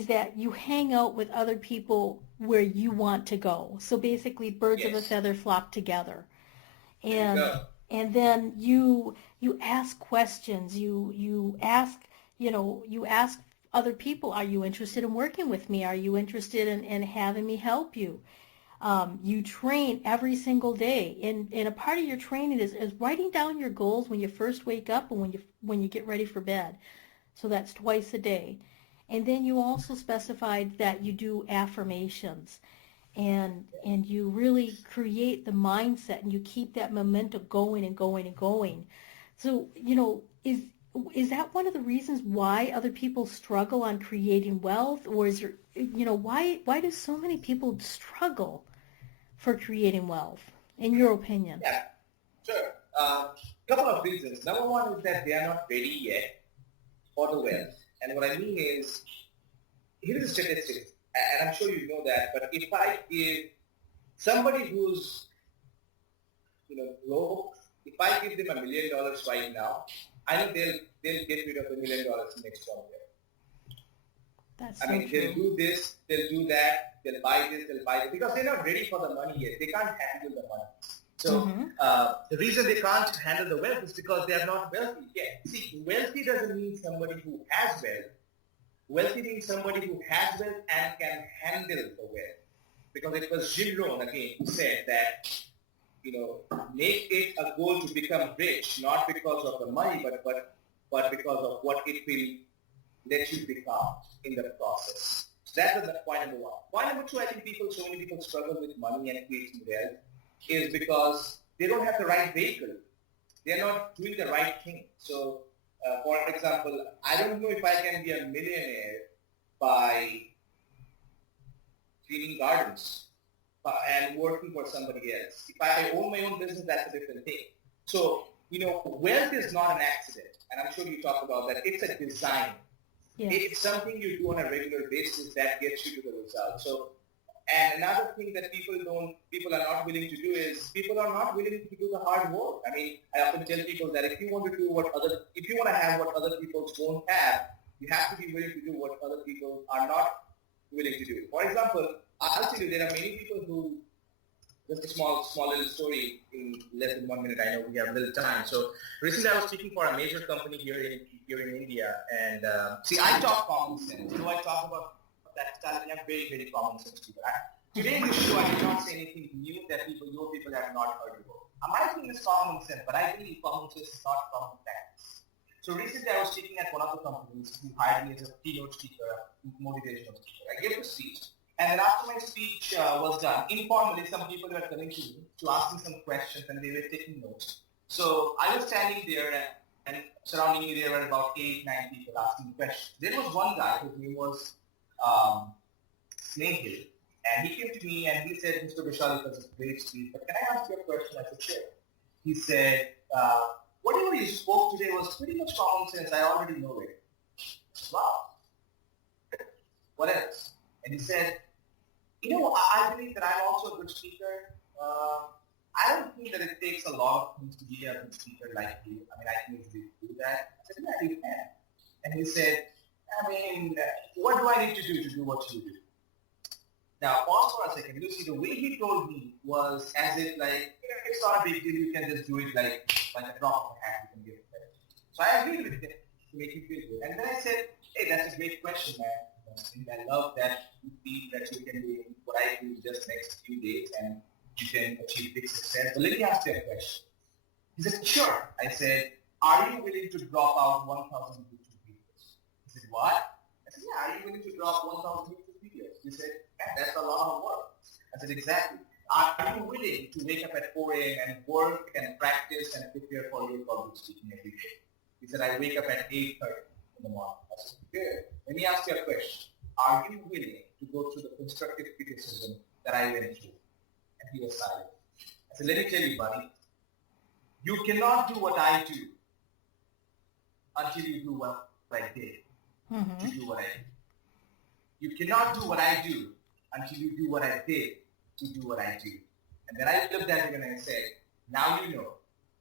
that you hang out with other people where you want to go. So basically birds of a feather flock together. And then you ask questions. You ask other people, are you interested in working with me? Are you interested in having me help you? You train every single day, and a part of your training is writing down your goals when you first wake up and when you get ready for bed. So that's twice a day. And then you also specified that you do affirmations, and you really create the mindset, and you keep that momentum going and going and going. So, is that one of the reasons why other people struggle on creating wealth, or is there, why do so many people struggle for creating wealth, in your opinion? Yeah, sure. Couple of reasons. Number one is that they are not ready yet for the wealth. And what I mean is, here is a statistic, and I'm sure you know that, but if I give somebody who's, broke, if I give them $1 million right now, I know they'll get rid of $1 million next 1 year. That's I mean, they'll do this, they'll do that, they'll buy this, they'll buy that, because they're not ready for the money yet. They can't handle the money. So the reason they can't handle the wealth is because they are not wealthy yet. See, wealthy doesn't mean somebody who has wealth. Wealthy means somebody who has wealth and can handle the wealth. Because it was Jim Rohn, again, who said that, make it a goal to become rich, not because of the money, but because of what it will let you become in the process. So that was the point number one. Point number two, I think so many people struggle with money and creating wealth is because they don't have the right vehicle. They're not doing the right thing. So, for example, I don't know if I can be a millionaire by cleaning gardens and working for somebody else. If I own my own business, that's a different thing. So, wealth is not an accident, and I'm sure you talked about that. It's a design. Yes. It's something you do on a regular basis that gets you to the result. So, and another thing that people are not willing to do is people are not willing to do the hard work. I mean, I often tell people that if you want to have what other people don't have, you have to be willing to do what other people are not willing to do. For example, I'll tell you, there are many people who, just a small little story in less than 1 minute. I know we have little time. So recently I was speaking for a major company here in India, and I talk common sense. So I talk about that style, and I'm very, very common sense people. Today in this show, I did not say anything new that your people have not heard before. My thing is common sense, but I believe common sense is not common sense. So recently I was speaking at one of the companies who hired me as a keynote speaker, motivational speaker. I gave a speech. And then after my speech was done, informally, some people were coming to me to ask me some questions, and they were taking notes. So I was standing there, and surrounding me there were about 8, 9 people asking questions. There was one guy whose name was Snehil, and he came to me and he said, Mr. Bishal, it was a great speech, but can I ask you a question? I said, sure. He said, whatever you spoke today was pretty much common sense. I already know it. Wow. What else? And he said, I believe that I'm also a good speaker. I don't think that it takes a lot of things to be a good speaker like you. I mean, I can easily do that. I said, yeah, you can. And he said, what do I need to do what you do? Now, pause for a second. You see, the way he told me was as if it's not a big deal. You can just do it like a drop of a hat. You can give it better. So I agreed with him to make you feel good. And then I said, hey, that's a great question, man. And I love that you feel that you can do what I do just next few days and you can achieve big success. But let me ask you a question. He said, sure. I said, are you willing to drop out 1,000 YouTube videos? He said, what? I said, yeah, are you willing to drop 1,000 YouTube videos? He said, man, that's a lot of work. I said, exactly. Are you willing to wake up at 4 a.m. and work and practice and prepare for your public speaking every day? He said, I wake up at 8:30 in the morning. I said, good. Let me ask you a question. Are you willing to go through the constructive criticism that I went through? And he was silent. I said, let me tell you, buddy, you cannot do what I do until you do what I did to do what I did. You cannot do what I do until you do what I did to do what I do. And then I looked at him and I said, now you know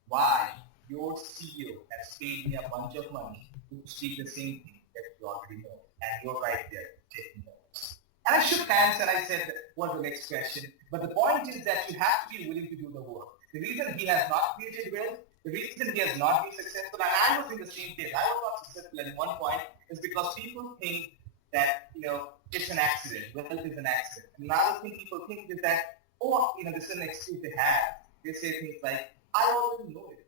why your CEO has paid me a bunch of money to speak the same thing that you already know. And you're right there taking notes. And I shook hands and I said, what's the next question? But the point is that you have to be willing to do the work. The reason he has not created wealth, the reason he has not been successful, and I was in the same place. I was not successful at one point, is because people think that, it's an accident. Wealth is an accident. And another thing people think is that, this is an excuse they have. They say things like, I already know it.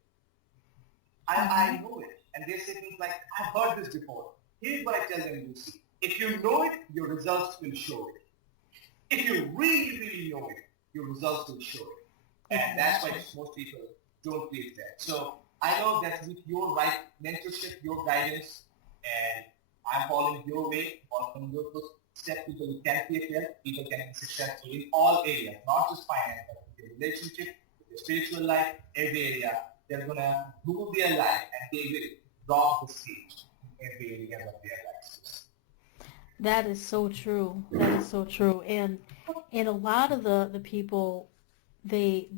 I know it. And they say things like, I've heard this before. Here's what I tell them, Lucy. If you know it, your results will show it. If you really, really know it, your results will show it. And that's why most people don't believe that. So I know that with your right mentorship, your guidance, and I'm following your way, following your footsteps, people can create wealth, people can be successful in all areas, not just finance, but with their relationship, with their spiritual life, every area. They're going to rule their life and they will drop the stage in every area of their lives. That is so true. That is so true. And a lot of the people, they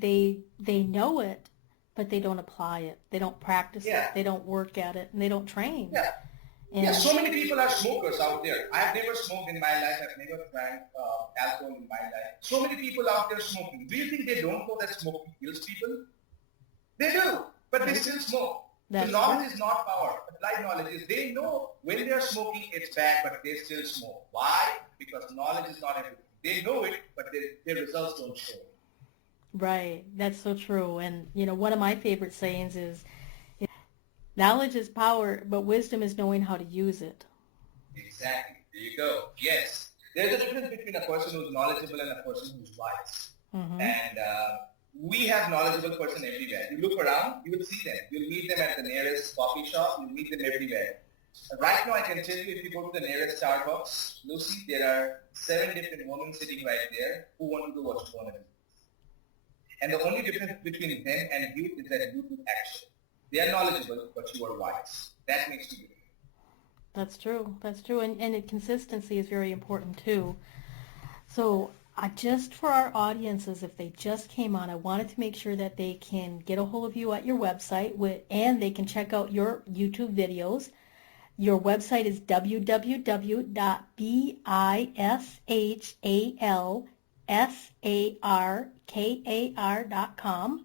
know it, but they don't apply it. They don't practice it. They don't work at it, and they don't train. Yeah, so many people are smokers out there. I've never smoked in my life. I've never drank alcohol in my life. So many people out there smoking. Do you think they don't know that smoking kills people? They do, but they still smoke. So knowledge is not power. Applied knowledge is they know when they are smoking it's bad, but they still smoke. Why? Because knowledge is not everything. They know it, but their results don't show it. Right. That's so true. And, one of my favorite sayings is, knowledge is power, but wisdom is knowing how to use it. Exactly. There you go. Yes. There's a difference between a person who's knowledgeable and a person who's wise. And we have knowledgeable person everywhere. You look around, you will see them. You'll meet them at the nearest coffee shop. You'll meet them everywhere. Right now, I can tell you, if you go to the nearest Starbucks, Lucy, there are 7 different women sitting right there who want to do what you want to do. And the only difference between them and you is that you do action. They are knowledgeable, but you are wise. That makes you different. That's true. That's true. And consistency is very important, too. So just for our audiences, if they just came on, I wanted to make sure that they can get a hold of you at your website and they can check out your YouTube videos. Your website is bishalsarkar.com.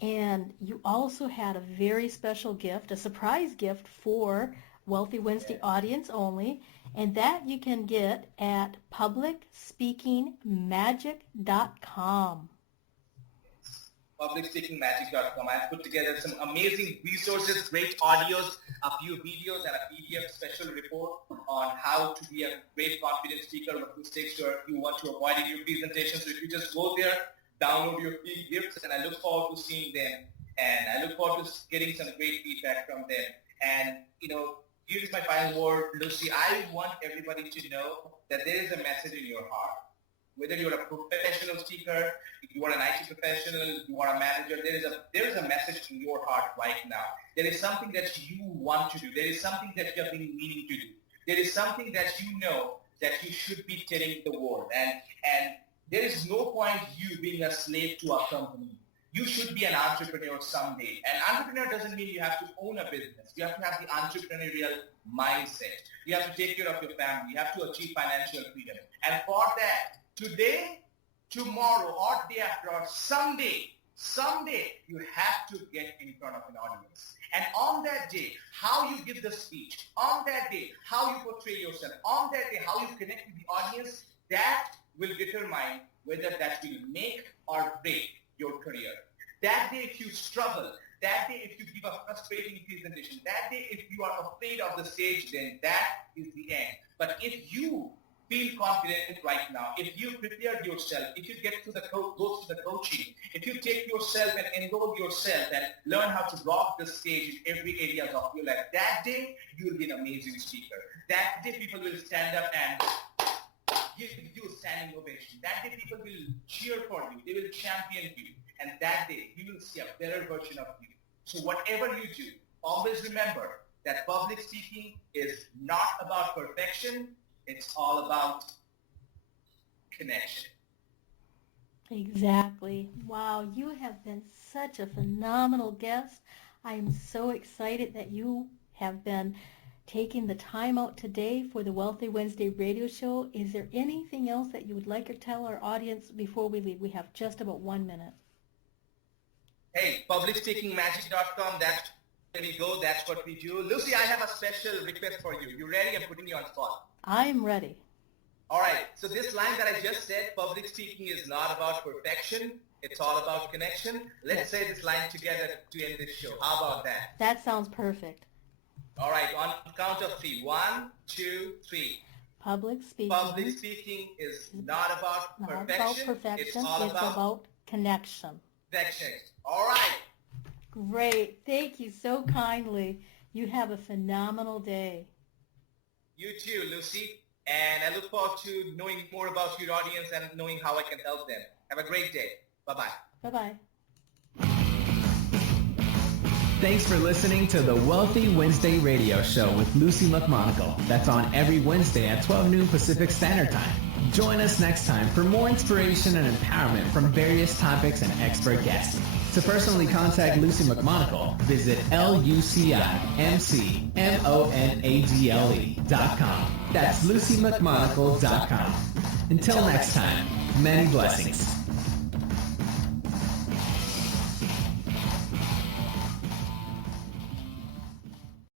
And you also had a very special gift, a surprise gift for Wealthy Wednesday audience only, and that you can get at publicspeakingmagic.com. Publicspeakingmagic.com. I've put together some amazing resources, great audios, a few videos, and a PDF special report on how to be a great confident speaker, what mistakes you want to avoid in your presentation. So if you just go there, download your free gifts, and I look forward to seeing them, and I look forward to getting some great feedback from them. And, here's my final word, Lucy. I want everybody to know that there is a message in your heart. Whether you're a professional speaker, if you are an IT professional, you are a manager, there is a message in your heart right now. There is something that you want to do. There is something that you have been meaning to do. There is something that you know that you should be telling the world. And there is no point you being a slave to a company. You should be an entrepreneur someday. And entrepreneur doesn't mean you have to own a business. You have to have the entrepreneurial mindset. You have to take care of your family. You have to achieve financial freedom. And for that, today, tomorrow, or day after, or someday, you have to get in front of an audience. And on that day, how you give the speech, on that day, how you portray yourself, on that day, how you connect with the audience, that will determine whether that will make or break your career. That day, if you struggle, That day, if you give a frustrating presentation, that day, if you are afraid of the stage, then that is the end. But if you feel confident right now, if you prepare yourself, if you get to the go to the coaching, if you take yourself and enroll yourself and learn how to rock the stage in every area of your life, that day you will be an amazing speaker. That day people will stand up and give you a standing ovation. That day people will cheer for you. They will champion you. And that day you will see a better version of you. So whatever you do, always remember that public speaking is not about perfection. It's all about connection. Exactly. Wow, you have been such a phenomenal guest. I am so excited that you have been taking the time out today for the Wealthy Wednesday radio show. Is there anything else that you would like to tell our audience before we leave? We have just about 1 minute. Hey, publicspeakingmagic.com, that's where we go, that's what we do. Lucy, I have a special request for you. You ready? I'm putting you on spot. I'm ready. All right, so this line that I just said, public speaking is not about perfection, it's all about connection. Let's say this line together to end this show. How about that? That sounds perfect. All right, on count of 3. 1, 2, 3. Public speaking is not about perfection. It's all about connection. Connection. All right. Great. Thank you so kindly. You have a phenomenal day. You too, Lucy. And I look forward to knowing more about your audience and knowing how I can help them. Have a great day. Bye-bye. Bye-bye. Thanks for listening to the Wealthy Wednesday radio show with Luci McMonagle. That's on every Wednesday at 12 noon Pacific Standard Time. Join us next time for more inspiration and empowerment from various topics and expert guests. To personally contact Luci McMonagle, visit LuciMcMonagle.com. That's LuciMcMonagle.com. Until next time, many blessings.